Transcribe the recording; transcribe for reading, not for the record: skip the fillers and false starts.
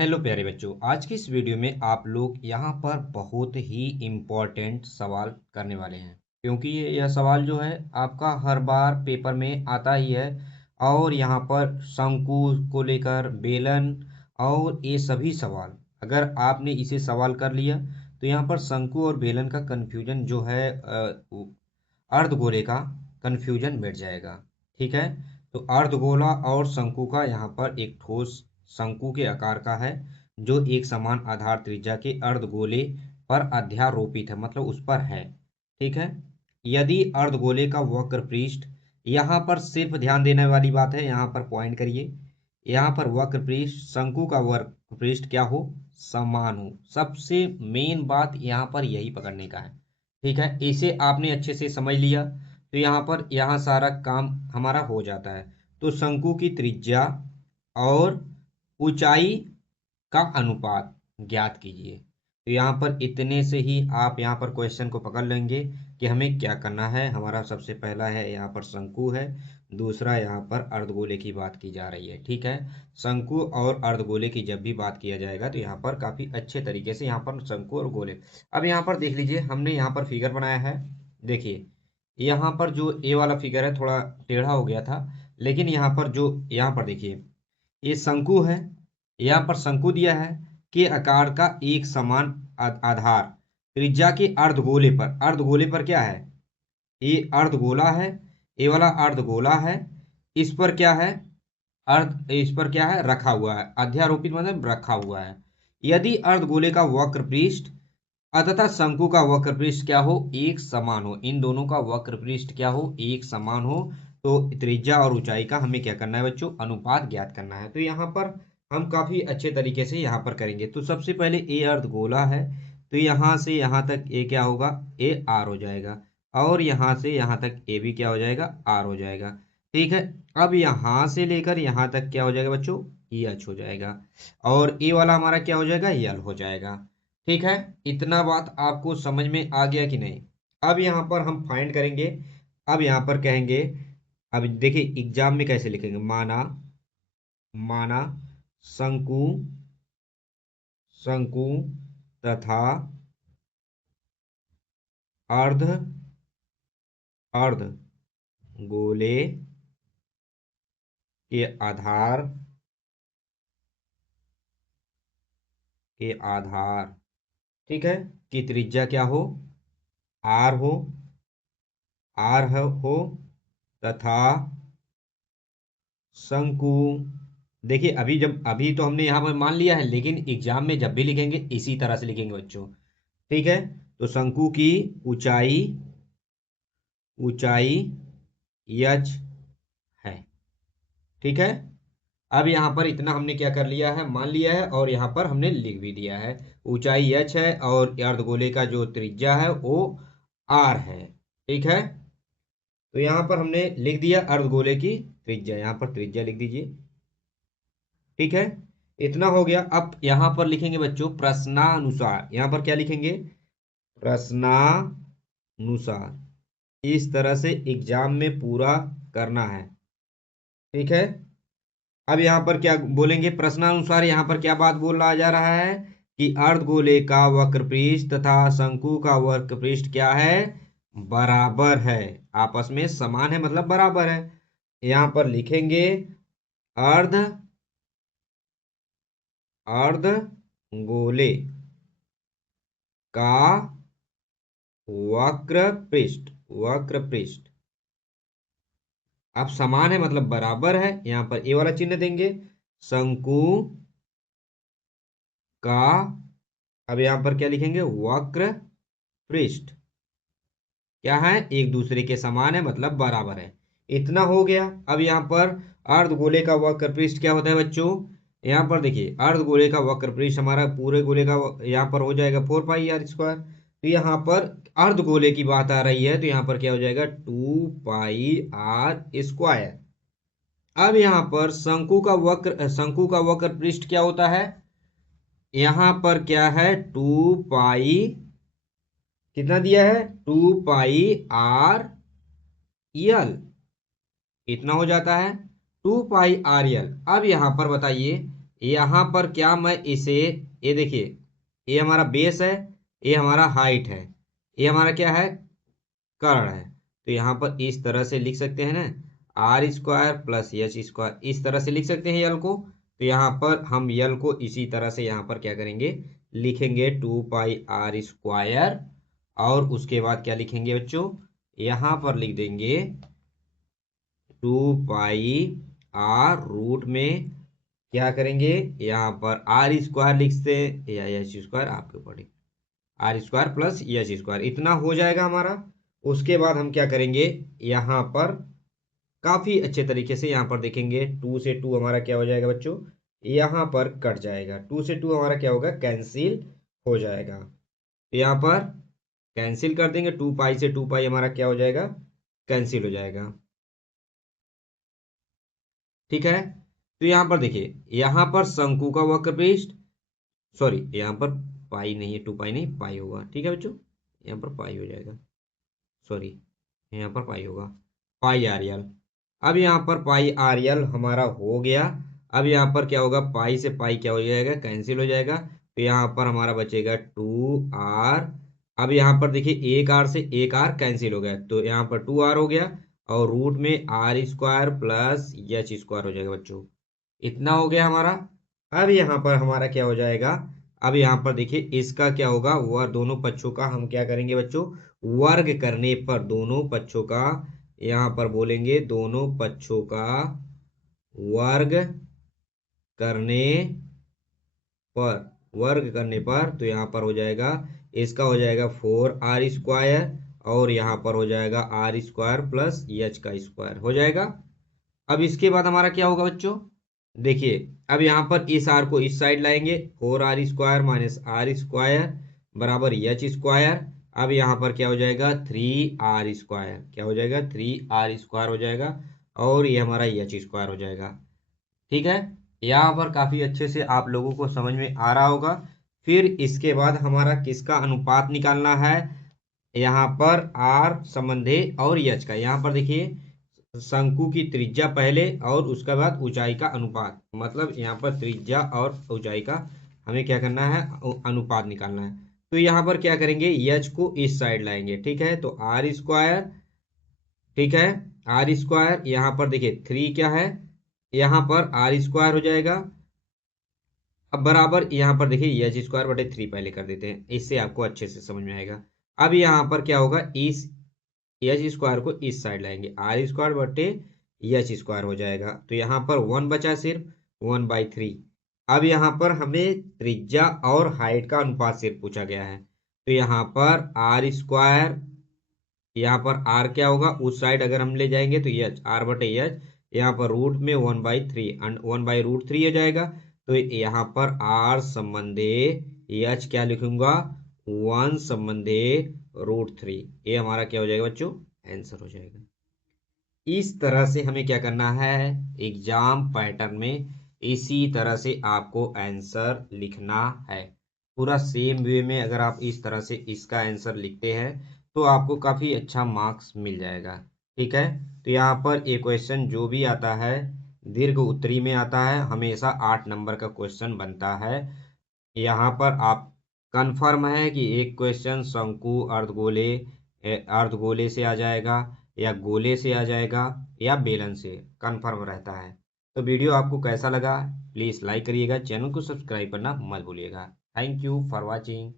Hello प्यारे बच्चों, आज की इस वीडियो में आप लोग यहाँ पर बहुत ही इम्पोर्टेंट सवाल करने वाले हैं, क्योंकि यह सवाल जो है आपका हर बार पेपर में आता ही है। और यहाँ पर शंकु को लेकर बेलन और ये सभी सवाल, अगर आपने इसे सवाल कर लिया तो यहाँ पर शंकु और बेलन का कन्फ्यूजन जो है अर्धगोले का कन्फ्यूजन मिट जाएगा। ठीक है, तो अर्धगोला और शंकु का यहाँ पर एक ठोस शंकु के आकार का है, जो एक समान आधार त्रिज्या के अर्धगोले पर अध्यारोपित है, मतलब उस पर है। ठीक है, यदि अर्धगोले का वक्र पृष्ठ, यहाँ पर सिर्फ ध्यान देने वाली बात है, यहाँ पर पॉइंट करिए, यहाँ पर वक्र पृष्ठ शंकु का वक्र पृष्ठ क्या हो, समान हो। सबसे मेन बात यहाँ पर यही पकड़ने का है। ठीक है, इसे आपने अच्छे से समझ लिया तो यहाँ पर यहाँ सारा काम हमारा हो जाता है। तो शंकु की त्रिज्या और ऊंचाई का अनुपात ज्ञात कीजिए। तो यहाँ पर इतने से ही आप यहाँ पर क्वेश्चन को पकड़ लेंगे कि हमें क्या करना है। हमारा सबसे पहला है यहाँ पर शंकु है, दूसरा यहाँ पर अर्धगोले की बात की जा रही है। ठीक है, शंकु और अर्धगोले की जब भी बात किया जाएगा तो यहाँ पर काफी अच्छे तरीके से यहाँ पर शंकु और गोले। अब यहाँ पर देख लीजिए, हमने यहाँ पर फिगर बनाया है। देखिए, यहाँ पर जो ए वाला फिगर है थोड़ा टेढ़ा हो गया था, लेकिन यहाँ पर जो यहाँ पर देखिए ये शंकु है, यहाँ पर शंकु दिया है के आकार का एक समान आधार त्रिज्या के अर्धगोले पर क्या है, ये अर्धगोला है, ये वाला अर्धगोला है। इस पर क्या है, इस पर क्या है, रखा हुआ है, अध्यारोपित मतलब रखा हुआ है। यदि अर्धगोले का वक्र पृष्ठ तथा शंकु का वक्र पृष्ठ क्या हो, एक समान हो, इन दोनों का वक्र पृष्ठ क्या हो, एक समान हो, तो त्रिज्या और ऊंचाई का हमें क्या करना है बच्चों, अनुपात ज्ञात करना है। तो यहाँ पर हम काफी अच्छे तरीके से यहाँ पर करेंगे। तो सबसे पहले ए अर्धगोला है, तो यहाँ से यहाँ तक ए क्या होगा, ए आर हो जाएगा, और यहाँ से यहाँ तक ए भी क्या हो जाएगा, आर हो जाएगा। ठीक है, अब यहाँ से लेकर यहाँ तक क्या हो जाएगा बच्चों, एच हो जाएगा, और ए वाला हमारा क्या हो जाएगा, यल हो जाएगा। ठीक है, इतना बात आपको समझ में आ गया कि नहीं। अब यहाँ पर हम फाइंड करेंगे। अब यहाँ पर कहेंगे, अब देखिए एग्जाम में कैसे लिखेंगे, माना माना शंकु शंकु तथा अर्ध अर्ध गोले के आधार ठीक है, की त्रिज्या क्या हो, आर हो तथा शंकु। देखिए अभी तो हमने यहाँ पर मान लिया है, लेकिन एग्जाम में जब भी लिखेंगे इसी तरह से लिखेंगे बच्चों। ठीक है, तो शंकु की ऊंचाई ऊंचाई यच है। ठीक है, अब यहाँ पर इतना हमने क्या कर लिया है, मान लिया है, और यहाँ पर हमने लिख भी दिया है। ऊंचाई एच है और अर्धगोले का जो त्रिज्या है वो आर है। ठीक है, तो यहाँ पर हमने लिख दिया अर्धगोले की त्रिज्या, यहाँ पर त्रिज्या लिख दीजिए। ठीक है, इतना हो गया। अब यहाँ पर लिखेंगे बच्चों प्रश्नानुसार, यहाँ पर क्या लिखेंगे, प्रश्नानुसार। इस तरह से एग्जाम में पूरा करना है। ठीक है, अब यहाँ पर क्या बोलेंगे, प्रश्नानुसार यहाँ पर क्या बात बोला जा रहा है कि अर्धगोले का वक्र पृष्ठ तथा शंकु का वक्र पृष्ठ क्या है, बराबर है, आपस में समान है, मतलब बराबर है। यहाँ पर लिखेंगे अर्ध अर्धगोले का वक्र पृष्ठ अब समान है मतलब बराबर है, यहाँ पर ए वाला चिन्ह देंगे। शंकु का, अब यहाँ पर क्या लिखेंगे, वक्र पृष्ठ क्या है, एक दूसरे के समान है मतलब बराबर है। इतना हो गया। अब यहाँ पर अर्धगोले का वक्र पृष्ठ क्या होता है बच्चों, यहाँ पर देखिए अर्धगोले का वक्र पृष्ठ हमारा पूरे गोले का यहाँ पर हो जाएगा 4 पाई r स्क्वायर। तो यहाँ पर अर्धगोले की बात आ रही है, तो यहाँ पर क्या हो जाएगा 2 पाई r स्क्वायर। अब यहाँ पर शंकु का वक्र पृष्ठ क्या होता है, यहाँ पर क्या है 2 पाई, कितना दिया है 2 पाई r यल, इतना हो जाता है 2 पाई r यल। अब यहाँ पर बताइए यहाँ पर क्या मैं इसे, ये देखिए, ये हमारा बेस है, ये हमारा हाइट है, ये हमारा क्या है, कर्ण है। तो यहाँ पर इस तरह से लिख सकते हैं ना, R square plus H square, इस तरह से लिख सकते हैं यल को। तो यहाँ पर हम यल को इसी तरह से यहाँ पर क्या करेंगे, लिखेंगे 2 पाई r स्क्वायर, और उसके बाद क्या लिखेंगे बच्चों, यहाँ पर लिख देंगे 2 पाई r में क्या करेंगे, यहाँ पर आर स्क्वायर लिखते हैं या एच स्क्वायर, आपके ऊपर R square plus H square, इतना हो जाएगा हमारा। उसके बाद हम क्या करेंगे, यहाँ पर काफी अच्छे तरीके से यहाँ पर देखेंगे, 2 से 2 हमारा क्या हो जाएगा बच्चों, यहाँ पर कट जाएगा, 2 से 2 हमारा क्या होगा, कैंसिल हो जाएगा। तो यहाँ पर कैंसिल कर देंगे, 2 पाई से 2 पाई हमारा क्या हो जाएगा, कैंसिल हो जाएगा। ठीक है, तो यहाँ पर देखिए, यहाँ पर शंकु का वक्रपृष्ठ, सॉरी यहाँ पर पाई नहीं है, 2 पाई नहीं, पाई होगा, ठीक है बच्चों, यहाँ पर पाई हो जाएगा, सॉरी यहाँ पर पाई होगा, पाई आर यल। अब यहाँ पर पाई आर यल हमारा हो गया। अब यहाँ पर क्या होगा, पाई से पाई क्या हो जाएगा, कैंसिल हो जाएगा। तो यहाँ पर हमारा बचेगा 2r। अब यहाँ पर देखिए, एक आर से एक आर कैंसिल हो गया, तो यहाँ पर 2r हो गया, और रूट में R square plus H square हो जाएगा बच्चों, इतना हो गया हमारा। अब यहाँ पर हमारा क्या हो जाएगा, अब यहाँ पर देखिए इसका क्या होगा, वह दोनों पक्षों का हम क्या करेंगे बच्चों, वर्ग करने पर दोनों पक्षों का, यहाँ पर बोलेंगे दोनों पक्षों का वर्ग करने पर, वर्ग करने पर, तो यहाँ पर हो जाएगा, इसका हो जाएगा 4r स्क्वायर, और यहाँ पर हो जाएगा आर स्क्वायर प्लस एच का स्क्वायर हो जाएगा। अब इसके बाद हमारा क्या होगा बच्चों, देखिए, अब यहाँ पर इस आर को इस साइड लाएंगे, 4r square minus R square बराबर एच स्क्वायर। अब यहाँ पर क्या हो जाएगा, 3r स्क्वायर, क्या हो जाएगा, 3r स्क्वायर हो जाएगा, और ये हमारा एच स्क्वायर हो जाएगा। ठीक है, यहाँ पर काफी अच्छे से आप लोगों को समझ में आ रहा होगा। फिर इसके बाद हमारा किसका अनुपात निकालना है, यहाँ पर आर संबंधी और यच का। यहाँ पर देखिए, शंकु की त्रिज्या पहले और उसके बाद ऊंचाई का अनुपात, मतलब यहाँ पर त्रिज्या और ऊंचाई का हमें क्या करना है, अनुपात निकालना है। तो यहाँ पर क्या करेंगे, यच को इस साइड लाएंगे, ठीक है, तो आर स्क्वायर, ठीक है, आर स्क्वायर, यहाँ पर देखिए 3 क्या है, यहाँ पर आर स्क्वायर हो जाएगा। अब बराबर यहाँ पर देखिए एच स्क्वायर बटे 3 पहले कर देते हैं, इससे आपको अच्छे से समझ में आएगा। अब यहाँ पर क्या होगा, इस एच स्क्वायर को इस साइड लाएंगे, आर स्क्वायर बटे एच स्क्वायर हो जाएगा। तो यहाँ पर 1 बचा, सिर्फ 1/3। अब यहाँ पर हमें त्रिज्या और हाइट का अनुपात सिर्फ पूछा गया है, तो यहाँ पर आर स्क्वायर, यहाँ पर आर क्या होगा, उस साइड अगर हम ले जाएंगे तो एच, आर बटे एच, यहाँ पर रूट में 1/3, 1/√3 हो जाएगा। तो यहाँ पर आर संबंधे एच क्या लिखूंगा, 1 संबंधे √3, ये हमारा क्या हो जाएगा बच्चों, आंसर हो जाएगा। इस तरह से हमें क्या करना है, एग्जाम पैटर्न में इसी तरह से आपको आंसर लिखना है, पूरा सेम वे में। अगर आप इस तरह से इसका आंसर लिखते हैं तो आपको काफी अच्छा मार्क्स मिल जाएगा। ठीक है, तो यहाँ पर एक क्वेश्चन जो भी आता है दीर्घ उत्तरी में आता है, हमेशा 8 नंबर का क्वेश्चन बनता है। यहाँ पर आप कंफर्म है कि एक क्वेश्चन शंकु अर्धगोले से आ जाएगा, या गोले से आ जाएगा, या बेलन से, कंफर्म रहता है। तो वीडियो आपको कैसा लगा, प्लीज़ लाइक करिएगा, चैनल को सब्सक्राइब करना मत भूलिएगा। Thank you for watching.